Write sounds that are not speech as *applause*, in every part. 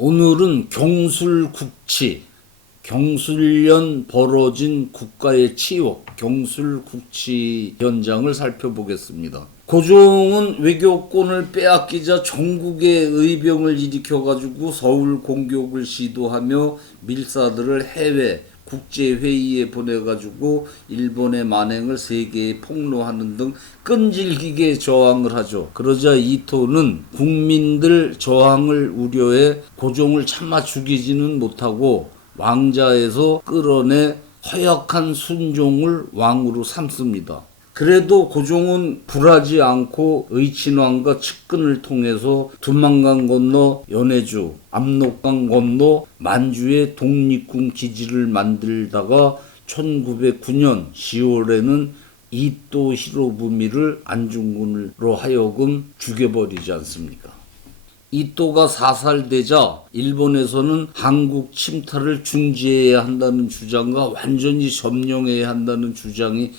오늘은 경술국치, 경술련 벌어진 국가의 치욕, 경술국치 현장을 살펴보겠습니다. 고종은 외교권을 빼앗기자 전국의 의병을 일으켜가지고 서울 공격을 시도하며 밀사들을 해외 국제회의에 보내가지고 일본의 만행을 세계에 폭로하는 등 끈질기게 저항을 하죠. 그러자 이토는 국민들 저항을 우려해 고종을 참아 죽이지는 못하고 왕자에서 끌어내 허약한 순종을 왕으로 삼습니다. 그래도 고종은 불하지 않고 의친왕과 측근을 통해서 두만강 건너 연해주, 압록강 건너 만주에 독립군 기지를 만들다가 1909년 10월에는 이토 히로부미를 안중근으로 하여금 죽여버리지 않습니까? 이토가 사살되자 일본에서는 한국 침탈을 중지해야 한다는 주장과 완전히 점령해야 한다는 주장이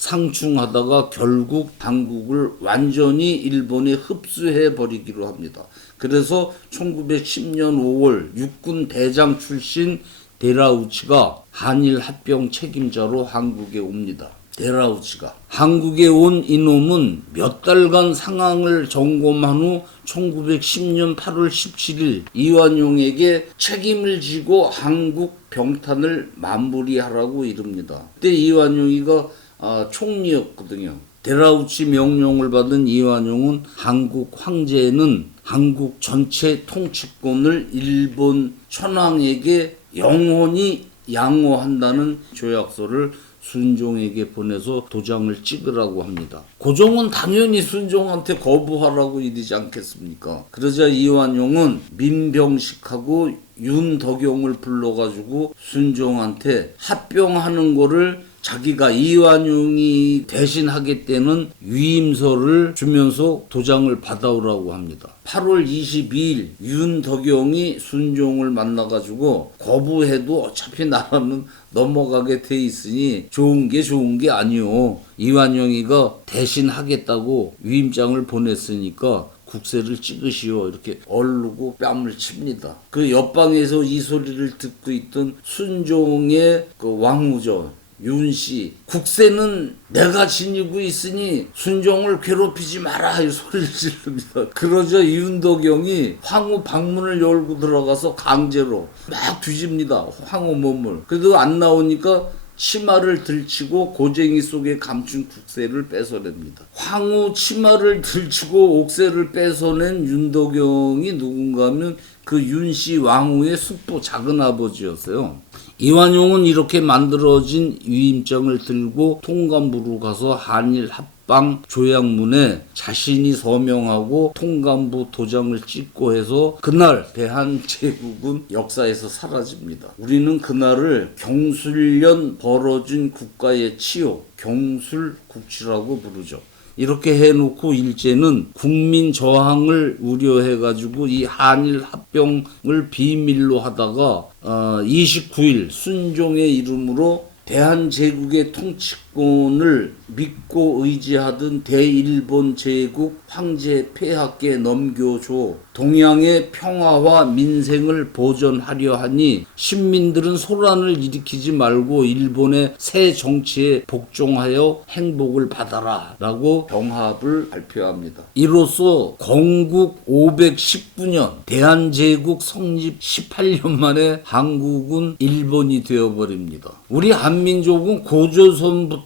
상충하다가 결국 한국을 완전히 일본에 흡수해 버리기로 합니다. 그래서 1910년 5월 육군 대장 출신 데라우치가 한일 합병 책임자로 한국에 옵니다. 데라우치가 한국에 온 이놈은 몇 달간 상황을 점검한 후 1910년 8월 17일 이완용에게 책임을 지고 한국 병탄을 마무리하라고 이릅니다. 그때 이완용이가 아, 총리였거든요. 데라우치 명령을 받은 이완용은 한국 황제는 한국 전체 통치권을 일본 천황에게 영원히 양호한다는 조약서를 순종에게 보내서 도장을 찍으라고 합니다. 고종은 당연히 순종한테 거부하라고 이르지 않겠습니까? 그러자 이완용은 민병식하고 윤덕용을 불러가지고 순종한테 합병하는 거를 자기가 이완용이 대신하겠다는 위임서를 주면서 도장을 받아오라고 합니다. 8월 22일 윤덕용이 순종을 만나가지고 거부해도 어차피 나라는 넘어가게 돼 있으니 좋은 게 좋은 게 아니오. 이완용이가 대신하겠다고 위임장을 보냈으니까 국세를 찍으시오 이렇게 얼르고 뺨을 칩니다. 그 옆방에서 이 소리를 듣고 있던 순종의 그 왕후죠. 윤씨 국세는 내가 지니고 있으니 순종을 괴롭히지 마라 이 소리를 지릅니다. 그러자 윤덕영이 황후 방문을 열고 들어가서 강제로 막 뒤집니다. 황후 몸을. 그래도 안 나오니까 치마를 들치고 고쟁이 속에 감춘 국세를 뺏어냅니다. 황후 치마를 들치고 옥새를 뺏어낸 윤덕영이 누군가 하면 그 윤씨 왕후의 숙부 작은 아버지였어요. 이완용은 이렇게 만들어진 위임장을 들고 통감부로 가서 한일 합방 조약문에 자신이 서명하고 통감부 도장을 찍고 해서 그날 대한제국은 역사에서 사라집니다. 우리는 그날을 경술련 벌어진 국가의 치욕, 경술국치라고 부르죠. 이렇게 해놓고 일제는 국민 저항을 우려해가지고 이 한일 합병을 비밀로 하다가 어, 29일 순종의 이름으로 대한제국의 통치 권을 믿고 의지하던 대일본 제국 황제 폐하께 넘겨줘 동양의 평화와 민생을 보존하려 하니 신민들은 소란을 일으키지 말고 일본의 새 정치에 복종하여 행복을 받아라 라고 병합을 발표합니다. 이로써 건국 519년 대한제국 성립 18년 만에 한국은 일본이 되어버립니다. 우리 한민족은 고조선부터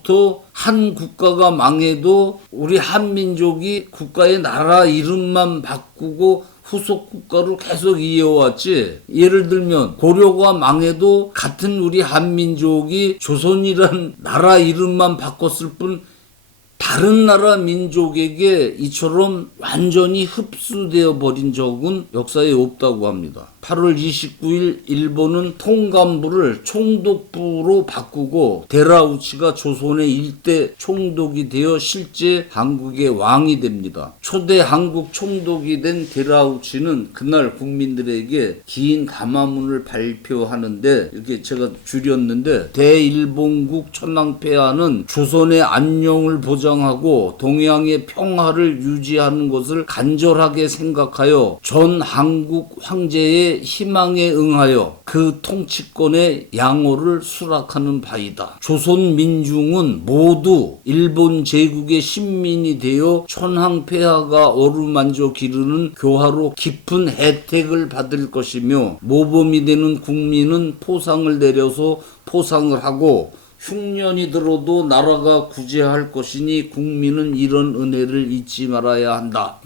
한 국가가 망해도 우리 한민족이 국가의 나라 이름만 바꾸고 후속 국가로 계속 이어왔지. 예를 들면 고려가 망해도 같은 우리 한민족이 조선이란 나라 이름만 바꿨을 뿐 다른 나라 민족에게 이처럼 완전히 흡수되어 버린 적은 역사에 없다고 합니다. 8월 29일 일본은 통감부를 총독부로 바꾸고 데라우치가 조선의 일대 총독이 되어 실제 한국의 왕이 됩니다. 초대 한국 총독이 된 데라우치는 그날 국민들에게 긴 담화문을 발표하는데 이렇게 제가 줄였는데 대일본국 천황폐하는 조선의 안녕을 보 장하고 동양의 평화를 유지하는 것을 간절하게 생각하여 전 한국 황제의 희망에 응하여 그 통치권의 양호를 수락하는 바이다. 조선 민중은 모두 일본 제국의 신민이 되어 천황 폐하가 어루만져 기르는 교화로 깊은 혜택을 받을 것이며 모범이 되는 국민은 포상을 내려서 포상을 하고 흉년이 들어도 나라가 구제할 것이니 국민은 이런 은혜를 잊지 말아야 한다.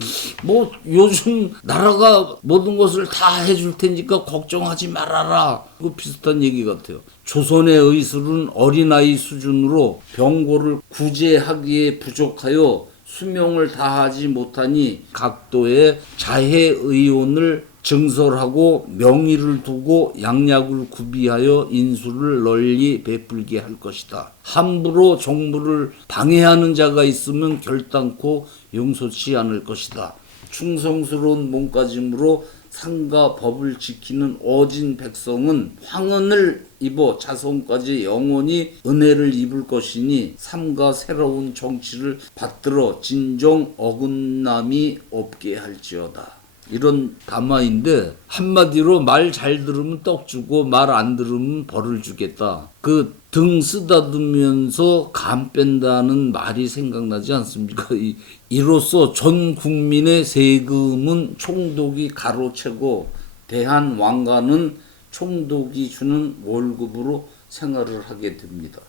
뭐 요즘 나라가 모든 것을 다 해줄 테니까 걱정하지 말아라. 그 비슷한 얘기 같아요. 조선의 의술은 어린아이 수준으로 병고를 구제하기에 부족하여 수명을 다하지 못하니 각도의 자해 의원을 증설하고 명의를 두고 양약을 구비하여 인수를 널리 베풀게 할 것이다. 함부로 정부를 방해하는 자가 있으면 결단코 용서치 않을 것이다. 충성스러운 몸가짐으로 상가 법을 지키는 어진 백성은 황은을 입어 자손까지 영원히 은혜를 입을 것이니 삼가 새로운 정치를 받들어 진정 어긋남이 없게 할지어다. 이런 담화인데 한마디로 말 잘 들으면 떡 주고 말 안 들으면 벌을 주겠다. 그 등 쓰다듬으면서 감 뺀다는 말이 생각나지 않습니까? 이, 이로써 전 국민의 세금은 총독이 가로채고 대한 왕가는 총독이 주는 월급으로 생활을 하게 됩니다.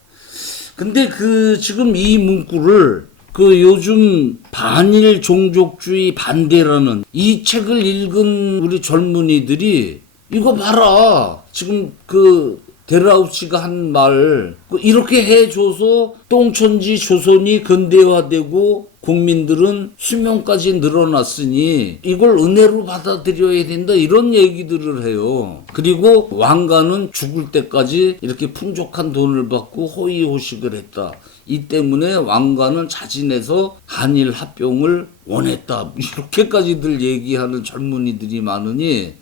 근데 그 지금 이 문구를 그 요즘 반일 종족주의 반대라는 이 책을 읽은 우리 젊은이들이 이거 봐라. 지금 그 데라우치가 한 말 이렇게 해줘서 똥천지 조선이 근대화되고 국민들은 수명까지 늘어났으니 이걸 은혜로 받아들여야 된다 이런 얘기들을 해요. 그리고 왕가는 죽을 때까지 이렇게 풍족한 돈을 받고 호의호식을 했다. 이 때문에 왕가는 자진해서 한일 합병을 원했다. 이렇게까지들 얘기하는 젊은이들이 많으니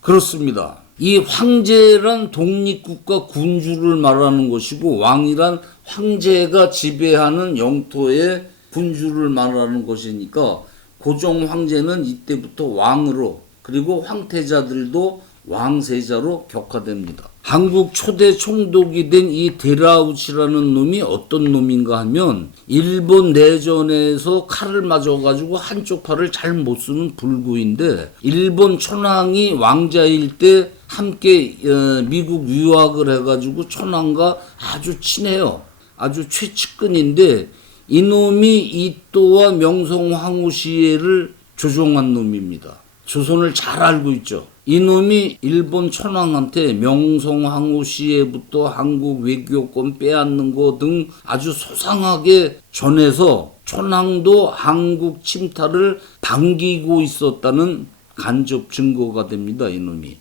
그렇습니다. 이 황제란 독립국가 군주를 말하는 것이고 왕이란 황제가 지배하는 영토의 군주를 말하는 것이니까 고종 황제는 이때부터 왕으로 그리고 황태자들도 왕세자로 격화됩니다. 한국 초대 총독이 된 이 데라우치라는 놈이 어떤 놈인가 하면 일본 내전에서 칼을 맞아가지고 한쪽 팔을 잘 못 쓰는 불구인데 일본 천황이 왕자일 때 함께 어, 미국 유학을 해가지고 천황과 아주 친해요. 아주 최측근인데 이놈이 이또와 명성 황후시예를 조종한 놈입니다. 조선을 잘 알고 있죠. 이놈이 일본 천황한테 명성황후 시에부터 한국 외교권 빼앗는 거 등 아주 소상하게 전해서 천황도 한국 침탈을 당기고 있었다는 간접 증거가 됩니다. 이놈이.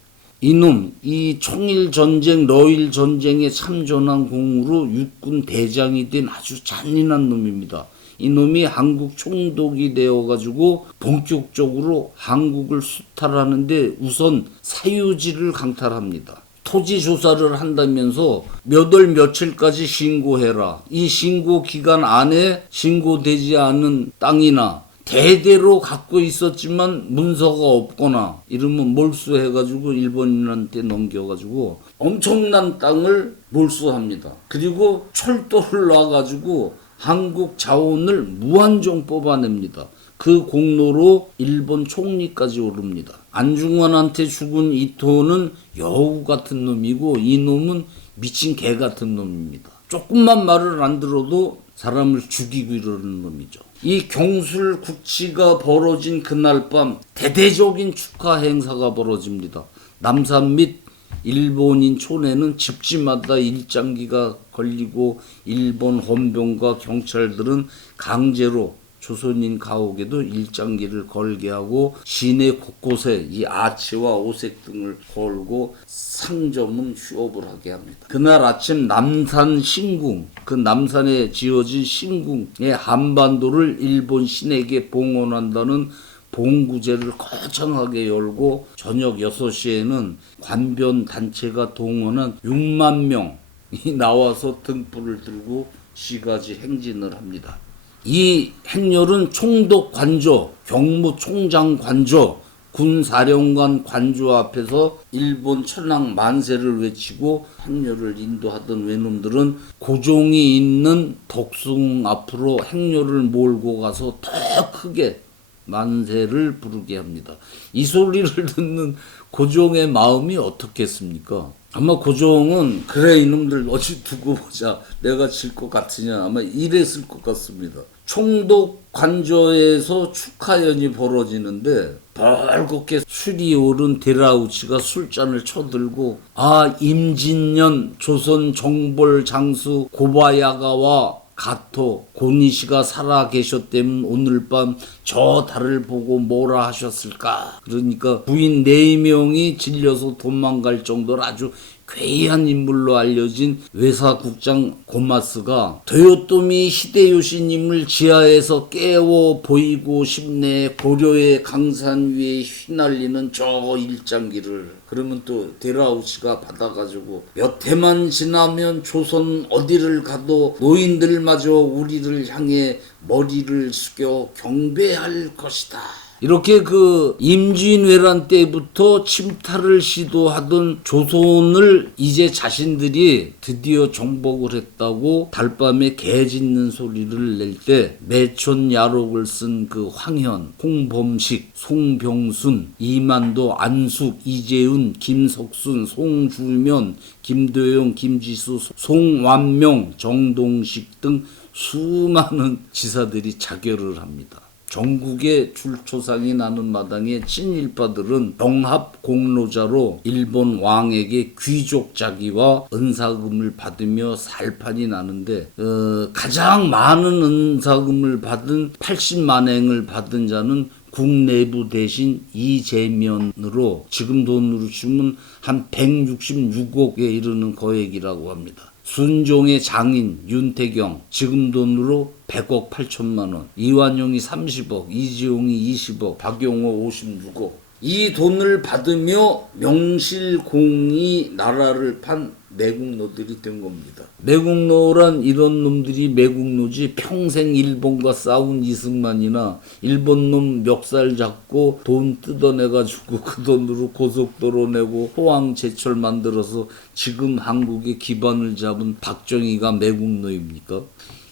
이놈, 이 총일 전쟁, 러일 전쟁에 참전한 공으로 육군 대장이 된 아주 잔인한 놈입니다. 이놈이 한국 총독이 되어가지고 본격적으로 한국을 수탈하는데 우선 사유지를 강탈합니다. 토지 조사를 한다면서 몇 월 며칠까지 신고해라. 이 신고 기간 안에 신고되지 않은 땅이나 대대로 갖고 있었지만 문서가 없거나 이러면 몰수해가지고 일본인한테 넘겨가지고 엄청난 땅을 몰수합니다. 그리고 철도를 놔가지고 한국 자원을 무한정 뽑아냅니다. 그 공로로 일본 총리까지 오릅니다. 안중환한테 죽은 이토는 여우 같은 놈이고 이 놈은 미친 개 같은 놈입니다. 조금만 말을 안 들어도 사람을 죽이고 이러는 놈이죠. 이 경술 국치가 벌어진 그날 밤 대대적인 축하 행사가 벌어집니다. 남산 및 일본인 촌에는 집집마다 일장기가 걸리고 일본 헌병과 경찰들은 강제로 조선인 가옥에도 일장기를 걸게 하고 시내 곳곳에 이 아치와 오색 등을 걸고 상점은 휴업을 하게 합니다. 그날 아침 남산 신궁, 그 남산에 지어진 신궁의 한반도를 일본 신에게 봉헌한다는 봉구제를 거창하게 열고 저녁 6시에는 관변 단체가 동원한 6만 명이 나와서 등불을 들고 시가지 행진을 합니다. 이 행렬은 총독 관저, 경무총장 관저, 군사령관 관주 앞에서 일본 천황 만세를 외치고 행렬을 인도하던 외놈들은 고종이 있는 덕숭 앞으로 행렬을 몰고 가서 더 크게 만세를 부르게 합니다. 이 소리를 *laughs* 듣는 고종의 마음이 어떻겠습니까? 아마 고종은 그래 이놈들 어찌 두고 보자 내가 질 것 같으냐 아마 이랬을 것 같습니다. 총독 관저에서 축하연이 벌어지는데 벌겋게 술이 오른 데라우치가 술잔을 쳐들고 아 임진년 조선 정벌 장수 고바야가와 가토 고니시가 살아 계셨다면 오늘 밤 저 달을 보고 뭐라 하셨을까? 그러니까 부인 네 명이 질려서 도망갈 정도로 아주 괴이한 인물로 알려진 외사국장 고마스가 도요토미 히데요시님을 지하에서 깨워 보이고 싶네 고려의 강산 위에 휘날리는 저 일장기를 그러면 또 데라우치가 받아가지고 몇 해만 지나면 조선 어디를 가도 노인들마저 우리를 향해 머리를 숙여 경배할 것이다. 이렇게 그 임진왜란 때부터 침탈을 시도하던 조선을 이제 자신들이 드디어 정복을 했다고 달밤에 개 짖는 소리를 낼 때 매촌 야록을 쓴 그 황현, 홍범식, 송병순, 이만도, 안숙, 이재훈, 김석순, 송주면, 김도영, 김지수, 송완명, 정동식 등 수많은 지사들이 자결을 합니다. 전국의 줄초상이 나는 마당에 친일파들은 병합 공로자로 일본 왕에게 귀족 자기와 은사금을 받으며 살판이 나는데 어, 가장 많은 은사금을 받은 80만 행을 받은 자는 국내부 대신 이재면으로 지금 돈으로 치면 한 166억에 이르는 거액이라고 합니다. 순종의 장인 윤태경 지금 돈으로 100억 8천만 원, 이완용이 30억, 이지용이 20억, 박용호 56억. 이 돈을 받으며 명실공히 나라를 판 매국노들이 된 겁니다. 매국노란 이런 놈들이 매국노지 평생 일본과 싸운 이승만이나 일본 놈 멱살 잡고 돈 뜯어내가지고 그 돈으로 고속도로 내고 포항 제철 만들어서 지금 한국의 기반을 잡은 박정희가 매국노입니까?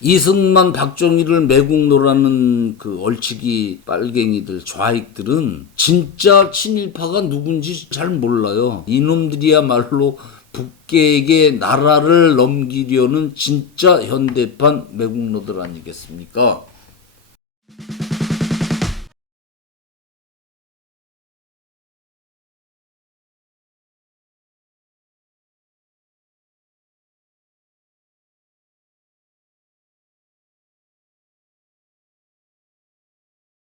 이승만 박정희를 매국노라는 그 얼치기 빨갱이들 좌익들은 진짜 친일파가 누군지 잘 몰라요. 이놈들이야말로 북계에게 나라를 넘기려는 진짜 현대판 매국노들 아니겠습니까?